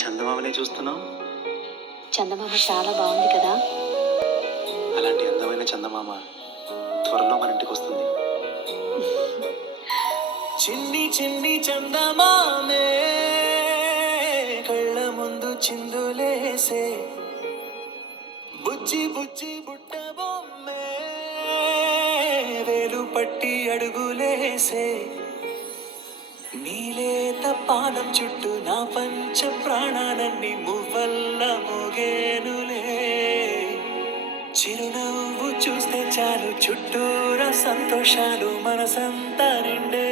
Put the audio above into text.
చందమామనే చూస్తున్నావు. చందమామ చాలా బాగుంది కదా. అలాంటి అందమైన చందమామ త్వరలో మన ఇంటికి వస్తుంది. చిన్ని చిన్ని చందమామే కళ్ళ ముందు చిందులేసే, బుజ్జి బుజ్జి బుట్ట బొమ్మే వేలు పట్టి అడుగులేసే, నీలేత పాదం చుట్టూ నా పంచ ప్రాణాలన్నీ మువ్వల్ల మోగేనులే. చిరునవ్వు చూస్తే చాలు చుట్టూరా సంతోషాలు మనసంతా నిండే.